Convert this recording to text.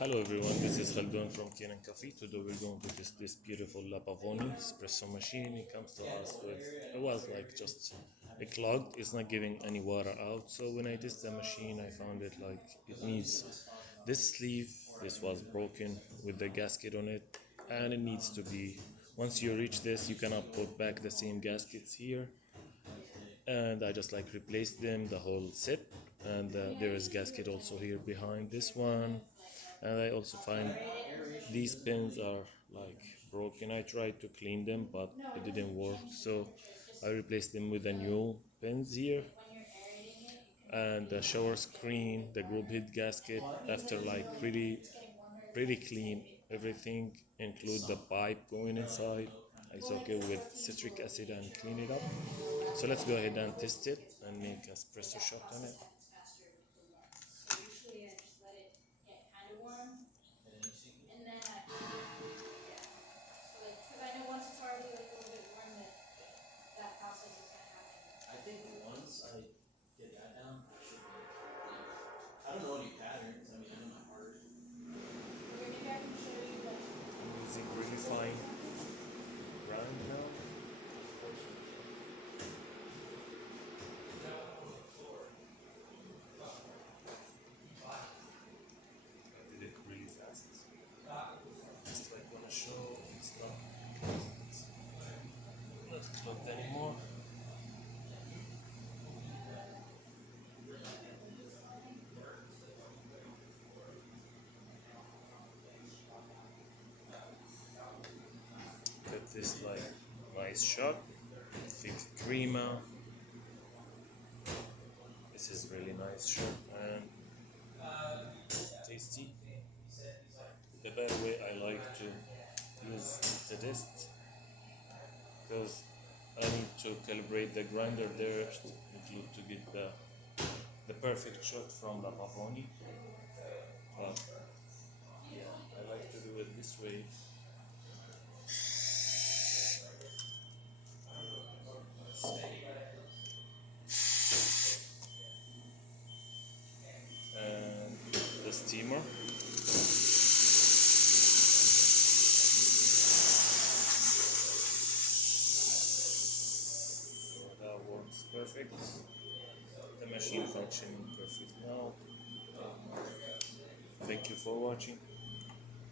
Hello everyone, this is Khaldun from Kanen Coffee. Today we're going to test this beautiful Pavoni espresso machine. It comes to us with, it was like just a clogged, it's not giving any water out. So when I test the machine, I found it like it needs this sleeve. This was broken with the gasket on it, and it needs to be, once you reach this, you cannot put back the same gaskets here. And I just like replaced them, the whole set. And there is gasket also here behind this one. And I also find these pins are like broken. I tried to clean them, but it didn't work. So I replaced them with a new pins here, and the shower screen, the group head gasket. After like pretty clean everything, include the pipe going inside. I soak it with citric acid and clean it up. So let's go ahead and test it and make espresso shot on it. I'm using really fine ground now. I did it really fast. Just like wanna show it's not clogged anymore. Got this like nice shot, thick crema. This is really nice shot and tasty. The better way I like to use the test, because I need to calibrate the grinder there to get the perfect shot from the Pavoni. But yeah, I like to do it this way. And the steamer. So that works perfect. The machine functioning perfect now. Thank you for watching.